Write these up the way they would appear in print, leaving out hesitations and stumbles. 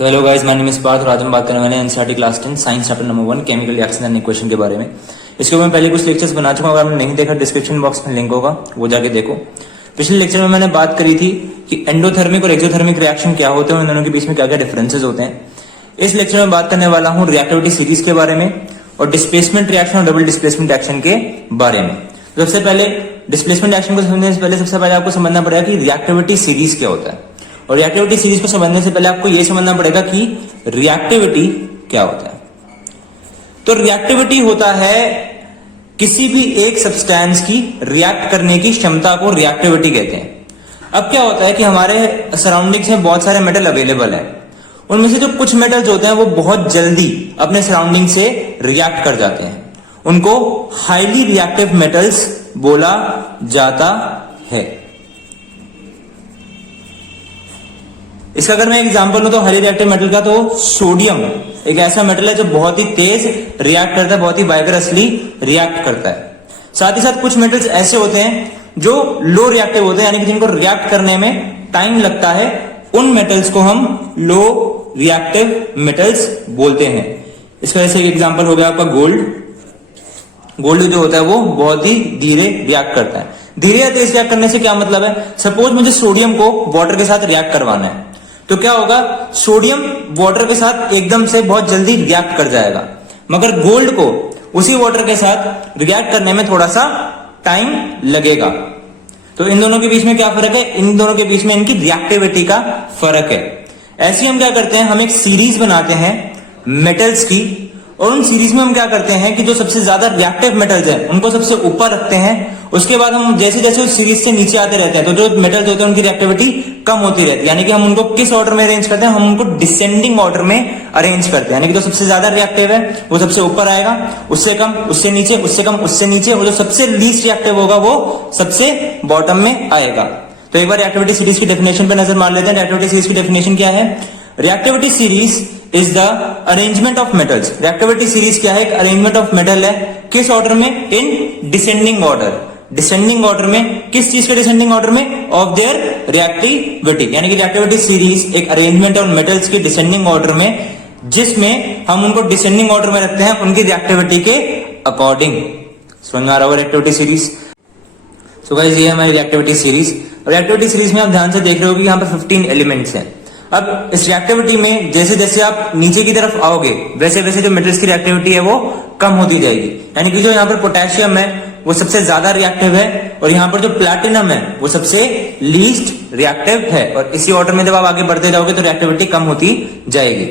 So hello guys, my name is Parth और आज हम बात करने वाले हैं NCERT class 10 science chapter number 1 chemical reaction and equation के बारे में। इसके ऊपर मैं पहले कुछ लेक्चर्स बना चुका हूं, अगर आपने नहीं देखा डिस्क्रिप्शन बॉक्स में लिंक होगा, वो जाके देखो। पिछले लेक्चर में मैंने बात करी थी कि एंडोथर्मिक और एक्सोथर्मिक रिएक्शन क्या होते हैं, उन दोनों के बीच में क्या क्या डिफरेंसेस होते हैं। इस लेक्चर में बात करने वाला हूँ रिएक्टिविटी सीरीज के बारे में और डिस्प्लेसमेंट रिएक्शन और डबल डिस्प्लेसमेंट रिएक्शन के बारे में। सबसे पहले डिस्प्लेसमेंट रिएक्शन को समझने से पहले सबसे पहले आपको समझना पड़ेगा कि रिएक्टिविटी सीरीज क्या होता है, और रिएक्टिविटी सीरीज को समझने से पहले आपको यह समझना पड़ेगा कि रिएक्टिविटी क्या होता है। तो रिएक्टिविटी होता है किसी भी एक सब्सटेंस की रिएक्ट करने की क्षमता को रिएक्टिविटी कहते हैं। अब क्या होता है कि हमारे सराउंडिंग्स में बहुत सारे मेटल अवेलेबल है, उनमें से जो कुछ मेटल्स होते हैं वो बहुत जल्दी अपने सराउंडिंग से रिएक्ट कर जाते हैं, उनको हाईली रिएक्टिव मेटल्स बोला जाता है। इसका अगर मैं एग्जांपल लूं तो हाईली रिएक्टिव मेटल का, तो सोडियम एक ऐसा मेटल है जो बहुत ही तेज रिएक्ट करता है, बहुत ही वाइगरसली रिएक्ट करता है। साथ ही साथ कुछ मेटल्स ऐसे होते हैं जो लो रिएक्टिव होते हैं, यानी कि जिनको रिएक्ट करने में टाइम लगता है, उन मेटल्स को हम लो रिएक्टिव मेटल्स बोलते हैं। इसका जैसे एक एग्जांपल हो गया आपका गोल्ड। गोल्ड जो होता है वो बहुत ही धीरे रिएक्ट करता है। धीरे या तेज रिएक्ट करने से क्या मतलब है, सपोज मुझे सोडियम को वाटर के साथ रिएक्ट करवाना है, तो क्या होगा, सोडियम वाटर के साथ एकदम से बहुत जल्दी रिएक्ट कर जाएगा, मगर गोल्ड को उसी वाटर के साथ रिएक्ट करने में थोड़ा सा टाइम लगेगा। तो इन दोनों के बीच में क्या फर्क है, इन दोनों के बीच में इनकी रिएक्टिविटी का फर्क है। ऐसे हम क्या करते हैं, हम एक सीरीज बनाते हैं मेटल्स की, और उन सीरीज में हम क्या करते हैं कि जो सबसे ज्यादा रिएक्टिव मेटल्स हैं उनको सबसे ऊपर रखते हैं। उसके बाद हम जैसे जैसे उस सीरीज से नीचे आते रहते हैं तो जो मेटल्स होते हैं उनकी रिएक्टिविटी कम होती रहती है, यानी कि हम उनको किस ऑर्डर में अरेंज करते हैं, हम उनको डिसेंडिंग ऑर्डर में अरेंज करते हैं। यानी कि जो सबसे ज्यादा रिएक्टिव है वो सबसे ऊपर आएगा, उससे कम उससे नीचे, उससे कम उससे नीचे, और जो सबसे लीस्ट रिएक्टिव होगा वो सबसे बॉटम में आएगा। तो एक बार रिएक्टिविटी सीरीज की डेफिनेशन पे नजर मार लेते हैं। रिएक्टिविटी सीरीज की डेफिनेशन क्या है, reactivity series is the arrangement of metals. Reactivity series क्या है, एक अरेंजमेंट ऑफ मेटल है, किस ऑर्डर में, in descending order. Descending order में, किस चीज के डिसेंडिंग ऑर्डर में, ऑफ देयर रिएक्टिविटी। यानी कि रिएक्टिविटी सीरीज एक अरेंजमेंट ऑफ मेटल्स की डिसेंडिंग ऑर्डर में, जिसमें हम उनको डिसेंडिंग ऑर्डर में रखते हैं उनकी रिएक्टिविटी के अकॉर्डिंग। समझ में आ रहा होगा रिएक्टिविटी सीरीज। सो गाइस, ये हमारी रिएक्टिविटी सीरीज। रिएक्टिविटी सीरीज में आप ध्यान से देख रहे हो कि यहाँ पर 15 एलिमेंट्स हैं। अब इस रिएक्टिविटी में जैसे जैसे आप नीचे की तरफ आओगे वैसे वैसे जो मेटल्स की रिएक्टिविटी है वो कम होती जाएगी। यानी कि जो यहाँ पर पोटेशियम है वो सबसे ज्यादा रिएक्टिव है, और यहाँ पर जो प्लैटिनम है वो सबसे लीस्ट रिएक्टिव है, और इसी ऑर्डर में जब आप आगे बढ़ते जाओगे तो रिएक्टिविटी कम होती जाएगी।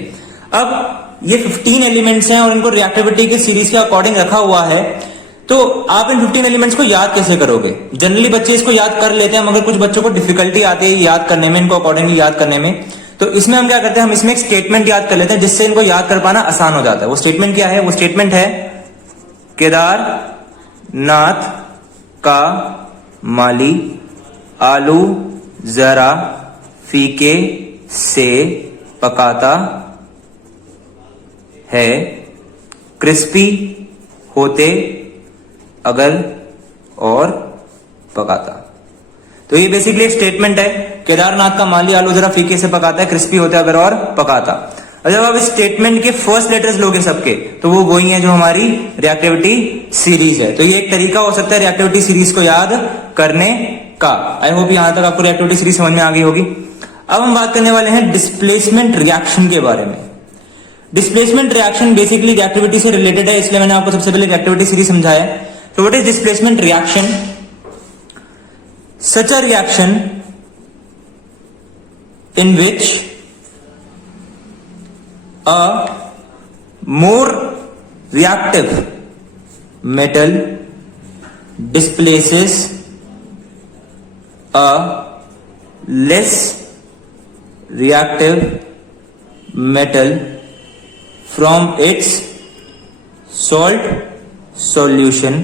अब ये 15 एलिमेंट्स हैं और इनको रिएक्टिविटी के सीरीज के अकॉर्डिंग रखा हुआ है। तो आप इन 15 एलिमेंट्स को याद कैसे करोगे? जनरली बच्चे इसको याद कर लेते हैं, मगर कुछ बच्चों को डिफिकल्टी आती है याद करने में, इनको अकॉर्डिंगली याद करने में। तो इसमें हम क्या करते हैं, हम इसमें एक स्टेटमेंट याद कर लेते हैं जिससे इनको याद कर पाना आसान हो जाता है। वो स्टेटमेंट क्या है, वो स्टेटमेंट है केदारनाथ का माली आलू जरा फीके से पकाता है, क्रिस्पी होते अगर और पकाता। तो ये बेसिकली एक स्टेटमेंट है, केदारनाथ का माली आलू जरा फीके से पकाता है, क्रिस्पी होते अगर और पकाता। और जब आप इस स्टेटमेंट के फर्स्ट लेटर्स लोगे सबके, तो वो वही है जो हमारी रिएक्टिविटी सीरीज है। तो ये एक तरीका हो सकता है रिएक्टिविटी सीरीज को याद करने का। आई होप यहां तक आपको रिएक्टिविटी सीरीज समझ में आ गई होगी। अब हम बात करने वाले हैं डिस्प्लेसमेंट रिएक्शन के बारे में। डिस्प्लेसमेंट रिएक्शन बेसिकली रिएक्टिविटी से रिलेटेड है, इसलिए मैंने आपको सबसे पहले रिएक्टिविटी सीरीज समझाया। तो what is displacement reaction? Such a reaction in which a more reactive metal displaces a less reactive metal from its salt solution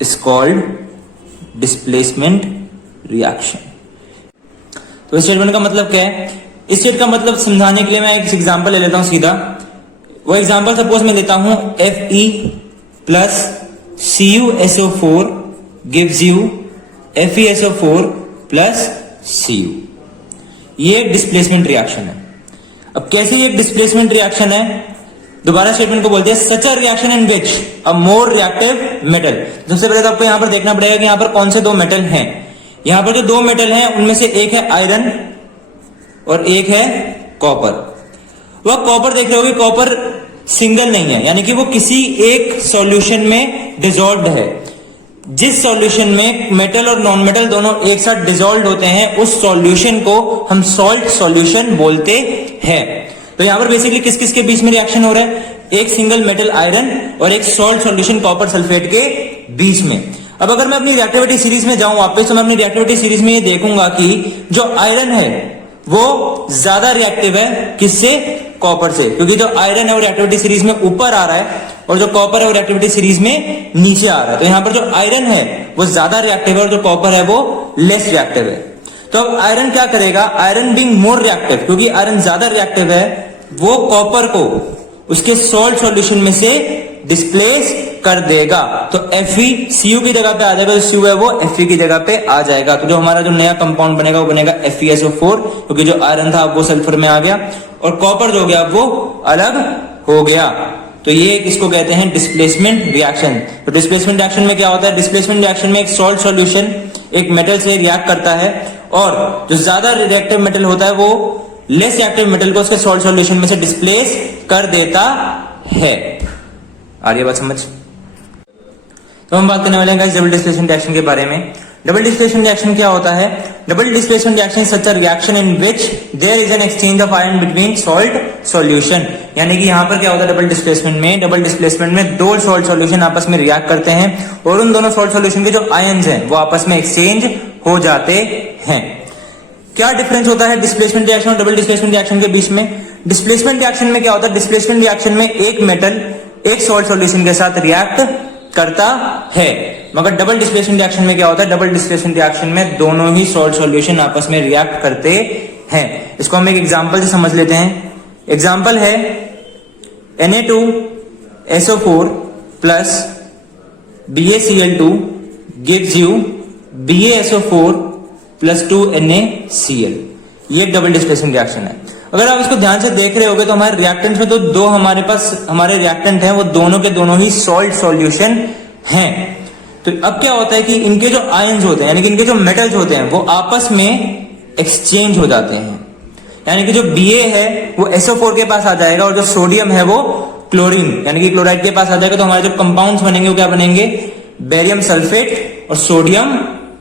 is called displacement reaction. तो इस स्टेटमेंट का मतलब क्या है? इस स्टेट का मतलब समझाने के लिए मैं एक एग्जांपल ले लेता हूं सीधा। वो एग्जांपल सपोज मैं लेता हूं Fe plus CuSO4 gives you FeSO4 plus Cu। ये एक डिस्प्लेसमेंट रिएक्शन है। अब कैसे एक डिस्प्लेसमेंट रिएक्शन है, दोबारा स्टेटमेंट को बोलते हैं such a reaction in which a more reactive metal. सबसे पहले तो आपको यहां पर देखना पड़ेगा कि यहां पर कौन से दो मेटल हैं। यहां पर जो दो मेटल हैं उनमें से एक है आयरन और एक है कॉपर। वह कॉपर देख रहे होगे, कॉपर सिंगल नहीं है, यानी कि वो किसी एक सॉल्यूशन में डिसॉल्व्ड है। जिस सॉल्यूशन में मेटल और नॉन मेटल दोनों एक साथ डिसॉल्व होते हैं उस सॉल्यूशन को हम सॉल्ट सॉल्यूशन बोलते हैं। तो यहां पर बेसिकली किस किस के बीच में रिएक्शन हो रहा है, एक सिंगल मेटल आयरन और एक सॉल्ट सॉल्यूशन कॉपर सल्फेट के बीच में। अब अगर मैं अपनी रिएक्टिविटी सीरीज में जाऊं वापस, तो मैं अपनी रिएक्टिविटी सीरीज में ये देखूंगा कि जो आयरन है वो ज्यादा रिएक्टिव है किससे, कॉपर से, क्योंकि जो आयरन है वो रिएक्टिविटी सीरीज में ऊपर आ रहा है और जो कॉपर है वो रिएक्टिविटी सीरीज में नीचे आ रहा है। तो यहां पर जो आयरन है वो ज्यादा रिएक्टिव है और जो कॉपर है वो लेस रिएक्टिव है। तो अब आयरन क्या करेगा, आयरन बीइंग मोर रिएक्टिव, क्योंकि आयरन ज्यादा रिएक्टिव है, वो कॉपर को उसके सॉल्ट सॉल्यूशन में से डिस्प्लेस कर देगा। तो FeCu की जगह पे आ जाएगा, जो Cu है वो Fe की जगह पे आ जाएगा। तो जो हमारा जो नया कंपाउंड बनेगा वो बनेगा FeSO4, क्योंकि जो आयरन था वो सल्फर में आ गया और कॉपर जो गया वो अलग हो गया। तो ये इसको कहते हैं डिस्प्लेसमेंट रिएक्शन। तो डिस्प्लेसमेंट रिएक्शन में क्या होता है, डिस्प्लेसमेंट रिएक्शन में एक सॉल्ट सॉल्यूशन एक मेटल से रिएक्ट करता है और जो ज्यादा रिएक्टिव मेटल होता है वो लेस रिएक्टिव मेटल को उसके सॉल्ट सॉल्यूशन में से डिस्प्लेस कर देता है। आ रही है बात समझ। तो हम बात करने वाले हैं डबल डिस्प्लेसमेंट रिएक्शन के बारे में। डबल डिस्प्लेसमेंट रिएक्शन क्या होता है, double displacement reaction such a reaction in which there is an exchange of ion between salt solution. यानी कि यहां पर क्या होता है डबल डिस्प्लेसमेंट में, डबल डिस्प्लेसमेंट में दो सॉल्ट सॉल्यूशन आपस में रिएक्ट करते हैं और उन दोनों सॉल्ट सॉल्यूशन के जो आयन्स हैं वो आपस में एक्सचेंज हो जाते हैं। क्या डिफरेंस होता है डिस्प्लेसमेंट रिएक्शन और डबल डिस्प्लेसमेंट रिएक्शन के बीच में। डिस्प्लेसमेंट रिएक्शन में क्या होता है, डिस्प्लेसमेंट रिएक्शन में एक मेटल एक सॉल्ट सॉल्यूशन के साथ रिएक्ट करता है, मगर डबल डिस्प्लेसमेंट रिएक्शन में क्या होता है, डबल डिस्प्लेसमेंट रिएक्शन में दोनों ही सॉल्ट सॉल्यूशन आपस में रिएक्ट करते हैं। इसको हम एक एग्जांपल से समझ लेते हैं। एग्जांपल है Na2SO4 plus BaCl2 gives you BaSO4 plus 2NaCl। ये एक डबल डिस्प्लेसमेंट रिएक्शन है। अगर आप इसको ध्यान से देख रहे होगे तो हमारे रिएक्टेंट में तो दो हमारे पास हमारे रिएक्टेंट हैं वो दोनों के दोनों ही सॉल्ट सॉल्यूशन हैं। तो अब क्या होता है कि इनके जो आयंस होते हैं यानी कि इनके जो मेटल्स होते हैं वो आपस में एक्सचेंज हो जाते हैं। यानी कि जो Ba है वो SO4 के पास आ जाएगा और जो सोडियम है वो क्लोरीन यानी कि क्लोराइड के पास आ जाएगा। तो हमारे जो कंपाउंड्स बनेंगे वो क्या बनेंगे, बेरियम सल्फेट और सोडियम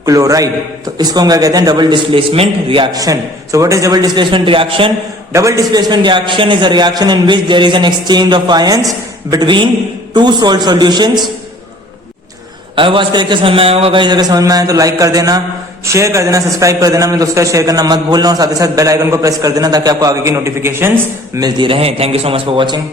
क्लोराइड। तो इसको हम क्या कहते हैं, double displacement reaction. So what is double displacement reaction? Double displacement reaction is a reaction in which there is an exchange of ions between two salt solutions. अब आज का लेक्चर समझ में आया होगा गाइस, अगर समझ में आया तो लाइक कर देना, शेयर कर देना, सब्सक्राइब कर देना, अपने दोस्तों का शेयर करना मत भूलना और साथ ही साथ बेल आइकन को प्रेस कर देना ताकि आपको आगे की नोटिफिकेशंस मिलती रहे। Thank you so much for watching.